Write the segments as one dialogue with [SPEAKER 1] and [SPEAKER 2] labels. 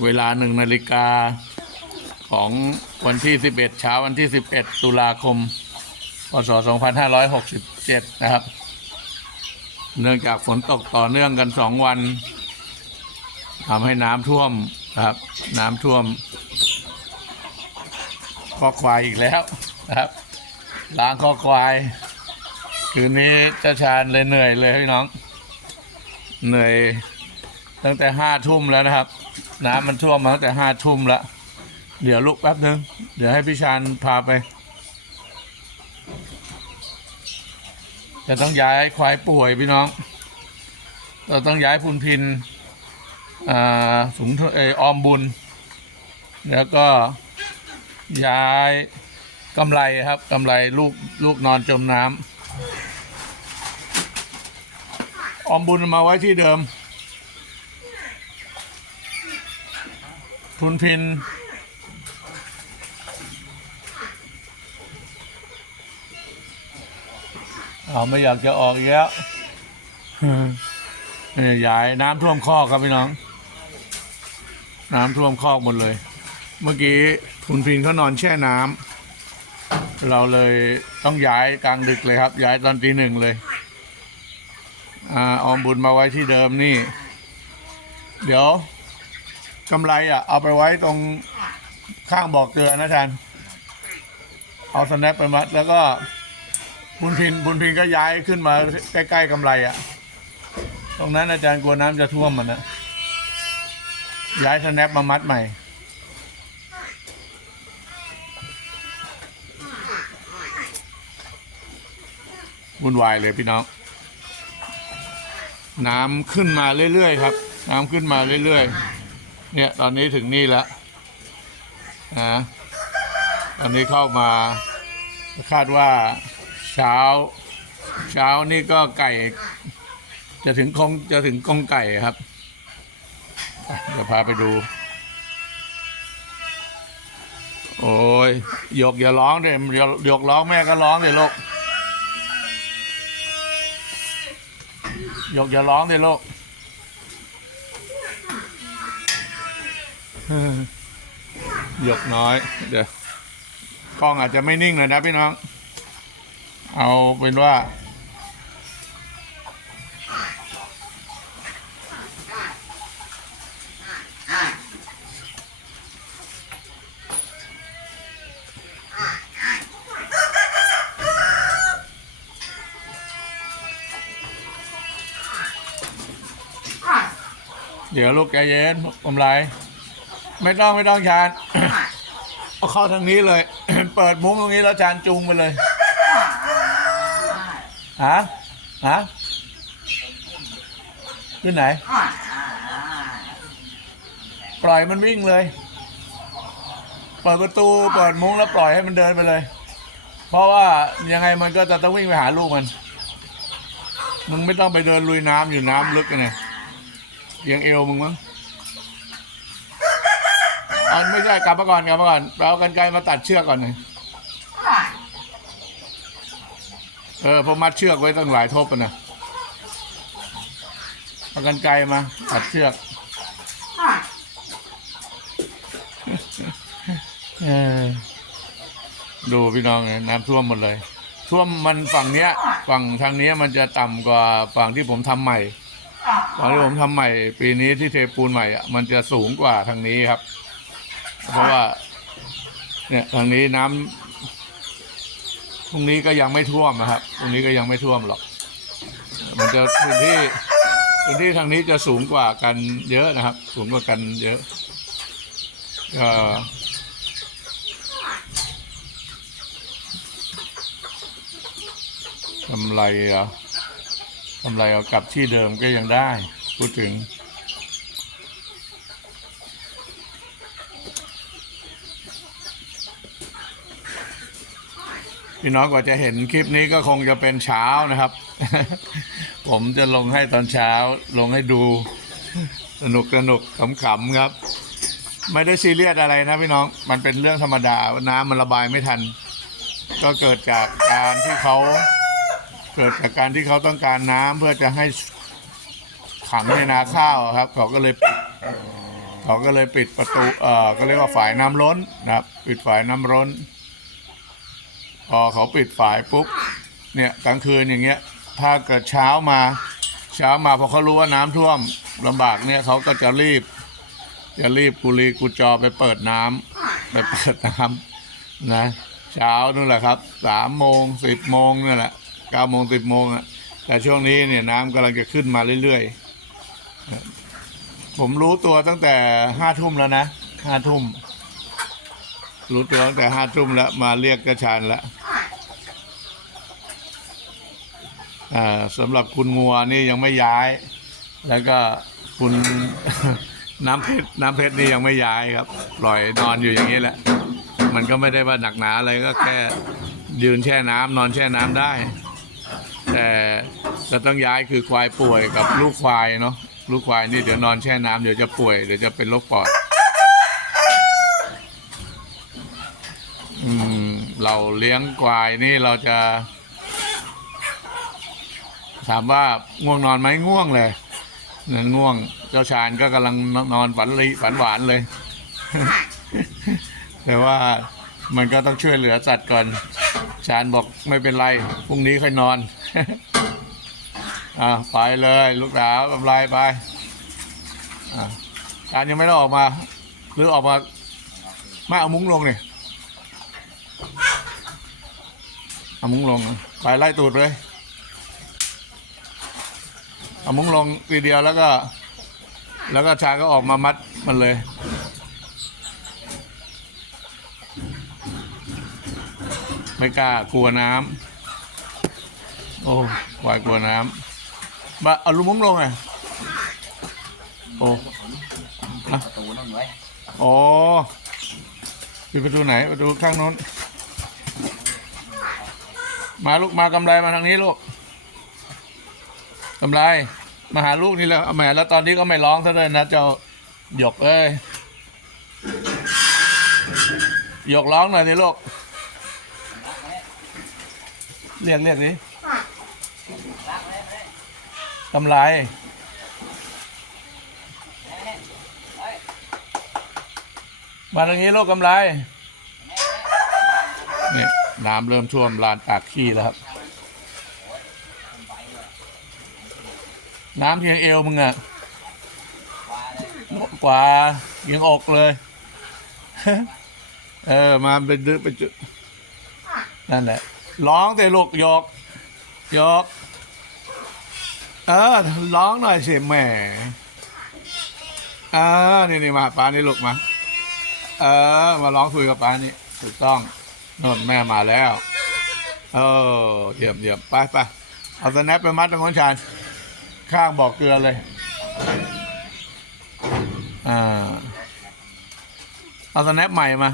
[SPEAKER 1] เวลาหนึ่งนาฬิกาของวันที่ 11 เช้าวันที่ 11 ตุลาคม พศ 2567 นะครับ เนื่องจากฝนตกต่อเนื่องกันสองวันทำให้น้ำท่วมนะครับ น้ำท่วมข้อควายอีกแล้วนะครับล้างข้อควาย คืนนี้เจ้าชาญเลยเหนื่อยเลยพี่น้อง เหนื่อยตั้งแต่ห้าทุ่มแล้วนะครับ น้ำมันท่วมมาตั้งแต่ห้าทุ่มล้วเดี๋ยวลุกแป๊บนึง เดี๋ยวให้พี่ชาญพาไป จะต้องย้ายควายป่วยพี่น้อง เราต้องย้ายพุนพินอ่าสูงเอออมบุญ แล้วก็ย้ายกำไรครับกำไรลูกลูกนอนจมน้ำอมบุญมาไว้ที่เดิม พุนพินเอาไม่อยากจะออกอีกแล้วเนี่ยยายน้ำท่วมคอกครับพี่น้อง น้ำท่วมคอกหมดเลย เมื่อกี้คุณพินเขานอนแช่น้ำเราเลยต้องย้ายกลางดึกเลยครับ ย้ายตอนตีหนึ่งเลยอาออมบุญมาไว้ที่เดิมนี่ เดี๋ยว กำไรอะ เอาไปไว้ตรงข้างบอกเกลือนะอาจารย์เอาสแนปไปมัดแล้วก็บุญพินบุญพินก็ย้ายขึ้นมาใกล้ๆกำไรอะ ตรงนั้นอาจารย์กลัวน้ำจะท่วมมันนะย้ายสแนปมามัดใหม่วุ่นวายเลยพี่น้อง น้ำขึ้นมาเรื่อยๆครับ น้ำขึ้นมาเรื่อยๆ เนี่ยตอนนี้ถึงนี่แล้วนะตอนนี้เข้ามาคาดว่าเช้า เช้านี่ก็ไก่ จะถึงคงจะถึงกรงไก่ครับอะพาไปดู โอ้ยหยกอย่าร้องเดี๋ยวหยกร้องแม่ก็ร้องเดี๋ยวลูกหยกอย่าร้องเดี๋ยวลูก หยกน้อย เดี๋ยวกล้องอาจจะไม่นิ่งเลยนะพี่น้อง เอาเป็นว่า เดี๋ยวลูกใจเย็นกำไร ไม่ต้องไม่ต้องชานเอาเข้าทางนี้เลย เปิดมุ้งตรงนี้แล้วจานจูงไปเลยฮะฮะขึ้นไหน ปล่อยมันวิ่งเลย เปิดประตูเปิดมุ้งแล้วปล่อยให้มันเดินไปเลย เพราะว่ายังไงมันก็จะต้องวิ่งไปหาลูกมัน มึงไม่ต้องไปเดินลุยน้ำอยู่น้ำลึกกันไงเอียงเอวมึงมั้ง อันไม่ใช่กลับมาก่อนกลับมาก่อนเอากันไกลมาตัดเชือกก่อนหน่อยเออพอมัดเชือกไว้ตั้งหลายทบอะนะเอากันไกลมาตัดเชือกอดูพี่น้องเนี่ยน้ำท่วมหมดเลย ท่วมมันฝั่งเนี้ย ฝั่งทางเนี้ยมันจะต่ำกว่าฝั่งที่ผมทำใหม่ตอนที่ผมทำใหม่ ปีนี้ที่เทปูนใหม่อะมันจะสูงกว่าทางนี้ครับ เพราะว่า เนี่ยทางนี้น้ำตรงนี้ก็ยังไม่ท่วมนะครับตรงนี้ก็ยังไม่ท่วมหรอก มันจะพื้นที่พื้นที่ทางนี้จะสูงกว่ากันเยอะนะครับ สูงกว่ากันเยอะก็กำไรเหรอะกำไรเอากลับที่เดิมก็ยังได้ พูดถึง พี่น้องกว่าจะเห็นคลิปนี้ก็คงจะเป็นเช้านะครับ ผมจะลงให้ตอนเช้า ลงให้ดู สนุกสนุกขำๆครับ ไม่ได้ซีเรียสอะไรนะพี่น้องมันเป็นเรื่องธรรมดาน้ำมันระบายไม่ทัน ก็เกิดจากการที่เขาเกิดจากการที่เขาต้องการน้ำเพื่อจะให้ขังในนาข้าวครับ เขาก็เลยปิดเขาก็เลยปิดประตูเอ่อก็เรียกว่าฝายน้ำล้นนะครับ ปิดฝายน้ำล้น อเขาปิดฝายปุ๊บเนี่ยกลางคืนอย่างเงี้ย ถ้าเกิดเช้ามา เช้ามาพอเขารู้ว่าน้ำท่วมลำบากเนี่ยเขาก็จะรีบ จะรีบกุลีกุจอไปเปิดน้ำไปเปิดน้ำนะเช้านู่นแหละครับสามโมงสิบโมงนี่แหละเก้าโมงสิบโมงอะแต่ช่วงนี้เนี่ยน้ำกำลังจะขึ้นมาเรื่อยๆ ผมรู้ตัวตั้งแต่ห้าทุ่มแล้วนะห้าทุ่ม รู้ตัวตั้งแต่ห้าทุ่มแล้วมาเรียกกระชานแล้วอ่า สำหรับคุณงัวนี่ยังไม่ย้าย แล้วก็คุณน้ำเพชรน้ำเพชรนี่ยังไม่ย้ายครับ ปล่อยนอนอยู่อย่างนี้แหละ มันก็ไม่ได้ว่าหนักหนาอะไรก็แค่ยืนแช่น้ำนอนแช่น้ำได้ แต่จะต้องย้ายคือควายป่วยกับลูกควายเนาะลูกควายนี่เดี๋ยวนอนแช่น้ำเดี๋ยวจะป่วยเดี๋ยวจะเป็นโรคปอดอืมเราเลี้ยงควายนี่เราจะ ถามว่าง่วงนอนไหมง่วงเลยนี่ยง่วง เจ้าชานก็กำลังนอนฝันลีฝันหวานเลย แต่ว่ามันก็ต้องช่วยเหลือสัตว์ก่อน ชานบอกไม่เป็นไรพรุ่งนี้ค่อยนอนอ่าไปเลย ลูกสาวกำไรไปอ่าชานยังไม่ได้ออกมา หรือออกมาไม่เอามุ้งลงเนี่ยเอามุ้งลง ไปไล่ตูดเลย เอามุ้งลงทีเดียวแล้วก็ แล้วก็ชายก็ออกมามัดมันเลย ไม่กล้ากลัวน้ำโอ้วายกลัวน้ำมาเอาลูกมุ้งลงไงโอ้
[SPEAKER 2] ประตูนั่นไว้
[SPEAKER 1] โอ้ปิดประตูไหนประตูข้างโน้น มาลูกมากำไรมาทางนี้ลูกกำไร มาหาลูกนี่แล้วแหมแล้วตอนนี้ก็ไม่ร้องซะเลยนะเจ้าหยกเอ้ยหยกร้องหน่อยสิลูกเรียกเรียกดิกำไรมาทางนี้ลูกกำไรนี่น้ำเริ่มท่วมลานตากขี้แล้วครับ น้ำเพียงเอวมึงอะกว่ายังอกเลย เออ มาเป็นดึกไปจุด นั่นแหละ ร้องแต่ลูกยกยกเออ ร้องหน่อยสิแหม่เออนี่นี่มาป้านี่ลูกมา เออ มาร้องคุยกับป้านี่ถูกต้องนนแม่มาแล้ว เออเยี่ยมเยี่ยมไปไปเอาสแนปไปมัดตรงนั้นชาน ข้างบอกเกลือเลย อ่า เอาสแนปใหม่มา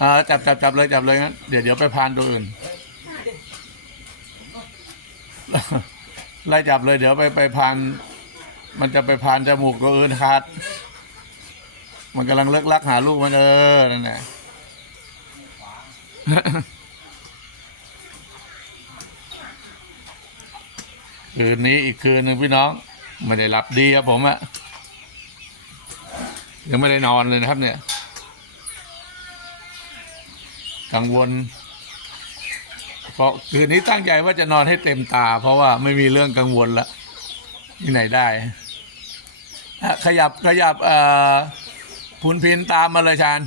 [SPEAKER 1] อ่าจับจับจับเลยจับเลยงั้นเดี๋ยวเดี๋ยวไปพานตัวอื่น ไล่จับเลยเดี๋ยวไปไปพาน มันจะไปพานจมูกตัวอื่นขาด มันกำลังเลิกลักหาลูกมันเออนั่นแหละ คืนนี้อีกคืนหนึ่งพี่น้อง ไม่ได้หลับดีครับผมอะยังไม่ได้นอนเลยนะครับ เนี่ย กังวลเพราะคืนนี้ตั้งใจว่าจะนอนให้เต็มตา เพราะว่าไม่มีเรื่องกังวลละที่ไหนได้ขยับขยับอ่อพุนพินตามมาเลยชาน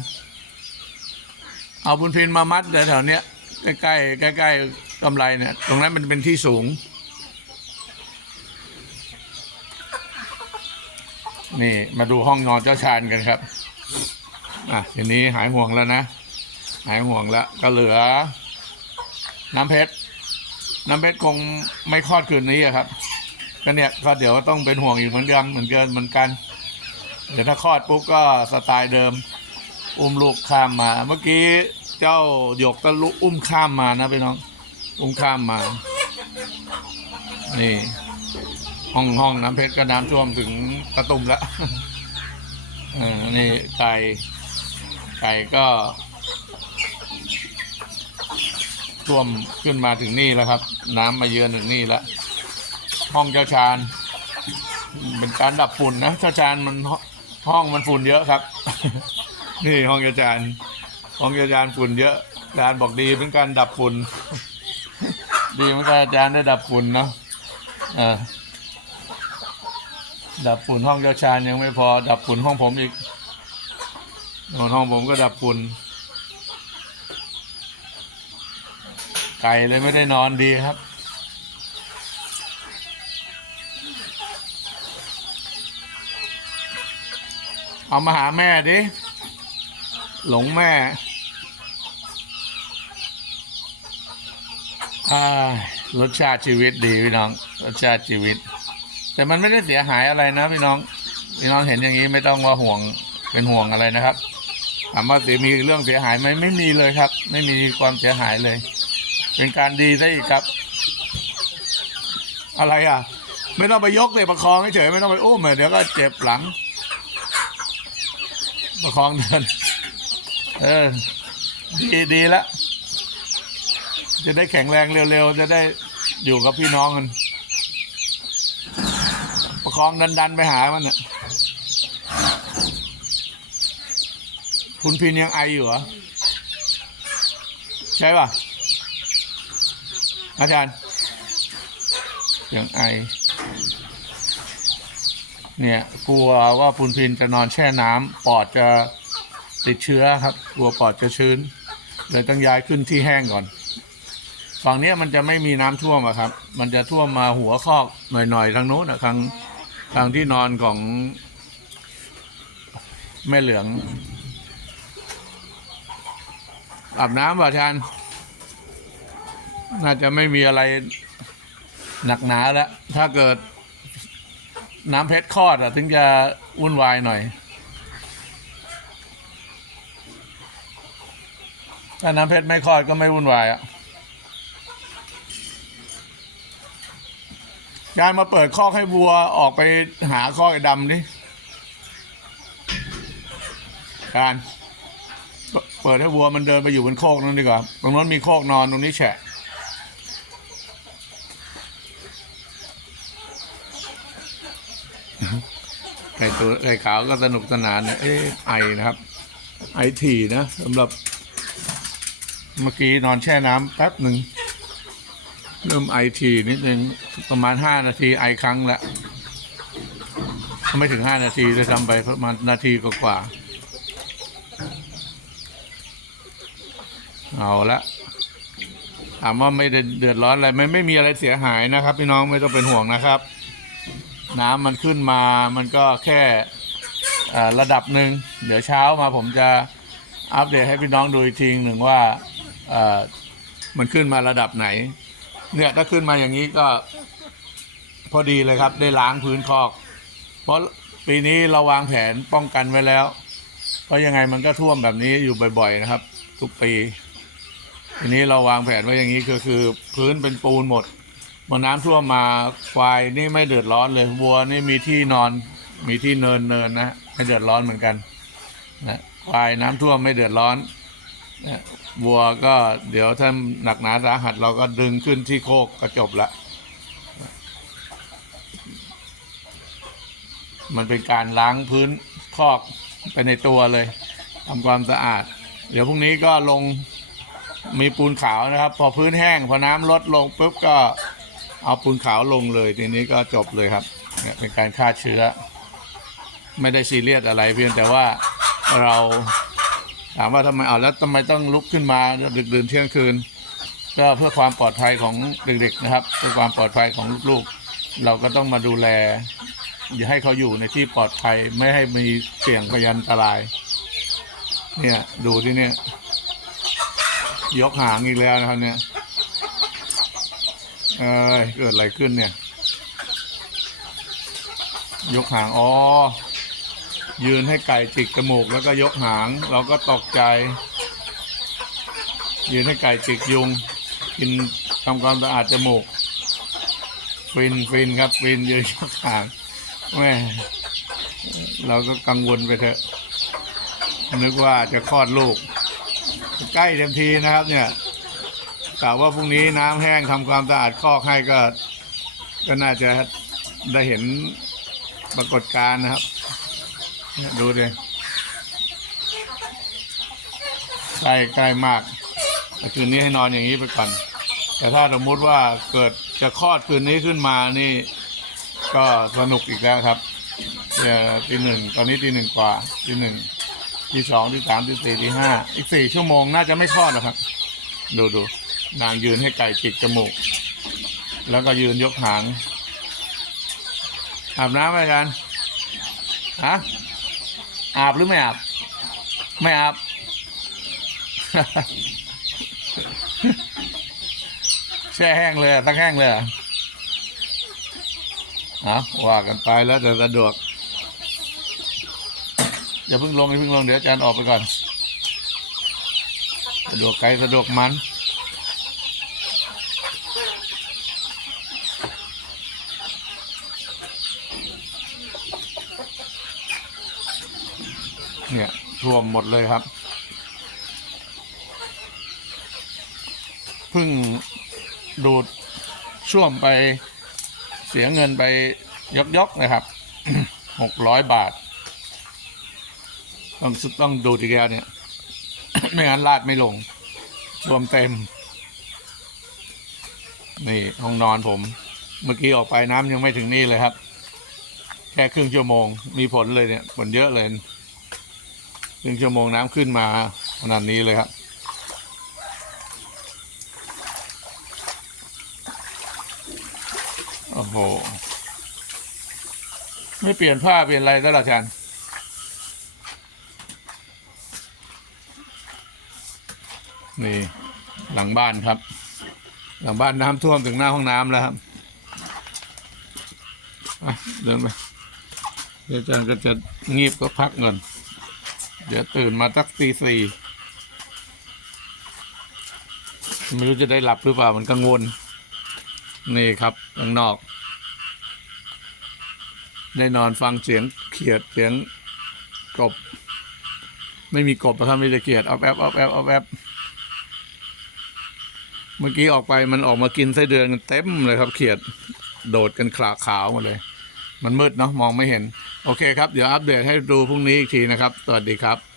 [SPEAKER 1] เอาพุนพินมามัดแถวๆเนี้ยใกล้ๆใกล้ๆกำไรเนี่ย ตรงนั้นมันเป็นที่สูง นี่มาดูห้องนอนเจ้าชานกันครับ อะทีนี้หายห่วงแล้วนะ หายห่วงแล้ว ก็เหลือ น้ำเพชร น้ำเพชรคงไม่คลอดคืนนี้อะครับ ก็เนี่ยก็เดี๋ยวต้องเป็นห่วงอยู่เหมือนกันเหมือนเกินเหมือนกัน เดี๋ยวถ้าคลอดปุ๊บก็สไตล์เดิม อุ้มลูกข้ามมา เมื่อกี้เจ้าหยกก็ลุกอุ้มข้ามมานะพี่น้อง อุ้มข้ามมา นี่ ห้องห้องน้ำเพชรก็น้ำท่วมถึงกระตุ่มแล้วนี่ไก่ไก่ก็ท่วมขึ้นมาถึงนี่แล้วครับ น้ำมาเยือนถึงนี่แล้วห้องเจ้าชานเป็นการดับฝุ่นนะถ้าอาจารย์มันห้องมันฝุ่นเยอะครับ นี่ห้องอาจารย์ห้องอาจารย์ฝุ่นเยอะอาจารย์บอกดีเป็นการดับฝุ่น ดีเหมือนกันอาจารย์ได้ดับฝุ่นเนาะอ่า ดับฝุ่นห้องอาจายยังไม่พอ ดับฝุ่นห้องผมอีกนอนห้องผมก็ดับฝุ่นไก่เลยไม่ได้นอนดีครับ เอามาหาแม่ดิ หลงแม่อ่ารสชาติชีวิตดีพี่น้อง รสชาติชีวิต แต่มันไม่ได้เสียหายอะไรนะพี่น้อง พี่น้องเห็นอย่างนี้ไม่ต้องว่าห่วงเป็นห่วงอะไรนะครับถามว่าเสียมีเรื่องเสียหายไหมไม่มีเลยครับ ไม่มีความเสียหายเลย เป็นการดีได้อีกครับ อะไรอะ ไม่ต้องไปยกเลยประคองเฉยไม่ต้องไปอุ้มเลยเดี๋ยวก็เจ็บหลัง ประคองเดินเออ ดีดีแล้วจะได้แข็งแรงเร็วๆ จะได้อยู่กับพี่น้องกัน ประคองดัน ๆ ไปหามันน่ะคุณพินยังไออยู่เหรอ ใช่ป่ะ อาจารย์ ยังไอ เนี่ยกลัวว่าพุนพินจะนอนแช่น้ำปอดจะติดเชื้อครับ กลัวปอดจะชื้นเลยต้องย้ายขึ้นที่แห้งก่อน ฝั่งนี้มันจะไม่มีน้ำท่วมอะครับ มันจะท่วมมาหัวคอกหน่อยๆทางโน้นอะทาง ทางที่นอนของแม่เหลือง อาบน้ำป่ะชานน่าจะไม่มีอะไรหนักหนาแล้ว ถ้าเกิดน้ำเพชรคลอดอะถึงจะวุ่นวายหน่อย ถ้าน้ำเพชรไม่คลอดก็ไม่วุ่นวายอะ ยายมาเปิดคอกให้วัวออกไปหาคอกไอ้ดำดิการเปิดให้วัวมันเดินไปอยู่บนโคกนั่นดีกว่า ตรงนั้นมีโคกนอนตรงนี้แฉะไก่ตัวไก่ขาวก็สนุกสนานเอ๊ะไอนะครับ ไอถี่นะสำหรับเมื่อกี้นอนแช่น้ำแป๊บหนึ่ง เริ่มไอถี่นิดนึงประมาณห้านาทีไอครั้งละไม่ถึงห้านาทีเลยทำไปประมาณนาทีกว่าๆเอาละถามว่าไม่ได้เดือดร้อนอะไรไม่ไม่มีอะไรเสียหายนะครับ พี่น้องไม่ต้องเป็นห่วงนะครับ น้ำมันขึ้นมามันก็แค่ระดับหนึ่งเดี๋ยวเช้ามาผมจะอัปเดตให้พี่น้องดูอีกทีหนึ่งว่ามันขึ้นมาระดับไหน เนี่ยถ้าขึ้นมาอย่างนี้ก็ พอดีเลยครับ ได้ล้างพื้นคอก เพราะปีนี้เราวางแผนป้องกันไว้แล้ว เพราะยังไงมันก็ท่วมแบบนี้อยู่บ่อย ๆ นะครับ ทุกปีทีนี้เราวางแผนไว้อย่างนี้ก็คือ พื้นเป็นปูนหมดเมื่อน้ำท่วมมาควายนี่ไม่เดือดร้อนเลยวัวนี่มีที่นอน มีที่เนินเนินนะไม่เดือดร้อนเหมือนกันนะควายน้ำท่วมไม่เดือดร้อนนะ วัวก็เดี๋ยวถ้าหนักหนาสาหัสเราก็ดึงขึ้นที่โคกก็จบละ มันเป็นการล้างพื้นคอกไปในตัวเลยทำความสะอาด เดี๋ยวพรุ่งนี้ก็ลงมีปูนขาวนะครับ พอพื้นแห้ง พอน้ำลดลงปุ๊บก็เอาปูนขาวลงเลย ทีนี้ก็จบเลยครับเนี่ยเป็นการฆ่าเชื้อ ไม่ได้ซีเรียสอะไรเพียงแต่ว่าเรา ถามว่าทำไมเอาแล้วทำไมต้องลุกขึ้นมาดึกดื่นเที่ยงคืน ก็เพื่อความปลอดภัยของเด็กๆนะครับ เพื่อความปลอดภัยของลูกๆ เราก็ต้องมาดูแล อย่าให้เขาอยู่ในที่ปลอดภัยไม่ให้มีเสี่ยงพยันตราย เนี่ยดูที่เนี่ย ยกหางอีกแล้วนะครับเนี่ยเอ้ยเกิดอะไรขึ้นเนี่ย ยกหางอ๋อ ยืนให้ไก่จิกจมูกแล้วก็ยกหาง เราก็ตกใจ ยืนให้ไก่จิกยุง กินทำความสะอาดจมูก ฟินฟินครับฟินยืนยกหางแม่เราก็กังวลไปเถอะ นึกว่าจะคลอดลูก ใกล้เต็มทีนะครับ เนี่ยกล่าวว่าพรุ่งนี้น้ำแห้งทำความสะอาดคอกให้ก็ ก็น่าจะได้เห็นปรากฏการณ์นะครับ เนี่ยดูดิใกล้ใกล้มากคืนนี้ให้นอนอย่างนี้ไปก่อนแต่ถ้าสมมุติว่าเกิดจะคลอดคืนนี้ขึ้นมานี่ ก็สนุกอีกแล้วครับเนี่ยตีหนึ่งตอนนี้ตีหนึ่งกว่าตีหนึ่งตีสองตีสามตีสี่ตีห้าอีกสี่ชั่วโมงน่าจะไม่คลอดหรอกครับ ดูดูนางยืนให้ไก่จิกจมูก แล้วก็ยืนยกหางอาบน้ำไหมกันฮะ อาบหรือไม่อาบ ไม่อาบ แช่แห้งเลยตั้งแห้งเลยอะว่ากันไปแล้วแต่สะดวกอย่าเพิ่งลงอย่าเพิ่งลงเดี๋ยวอาจารย์ออกไปก่อน สะดวกใครสะดวกมัน เนี่ยท่วมหมดเลยครับเพิ่งดูดช่วมไปเสียเงินไปยกๆนะครับหกร้อยบาท ต้องต้องดูดอีกแล้วเนี่ย ไม่งั้นลาดไม่ลงรวมเต็ม นี่ห้องนอนผม เมื่อกี้ออกไปน้ำยังไม่ถึงนี่เลยครับ แค่ครึ่งชั่วโมง มีผลเลยเนี่ย ผลเยอะเลย ครึ่งชั่วโมงน้ำขึ้นมาขนาดนี้เลยครับโอ้โห ไม่เปลี่ยนผ้าเปลี่ยนอะไรแล้วล่ะอาจารย์นี่ หลังบ้านครับ หลังบ้านน้ำท่วมถึงหน้าห้องน้ำแล้วครับเดินไปเดี๋ยวอาจารย์ก็จะงีบก็พักเงิน เดี๋ยวตื่นมาสักตีสี่ไม่รู้จะได้หลับหรือเปล่ามันกังวล นี่ครับข้างนอก ได้นอนฟังเสียงเขียดเสียงกบ ไม่มีกบนะครับมีแต่เขียดเอาแอบเอาแอบเอาแอบเมื่อกี้ออกไปมันออกมากินไส้เดือนกันเต็มเลยครับ เขียดโดดกันขาขาวหมาเลย มันมืดเนาะมองไม่เห็น โอเคครับ เดี๋ยวอัปเดตให้ดูพรุ่งนี้อีกทีนะครับ สวัสดีครับ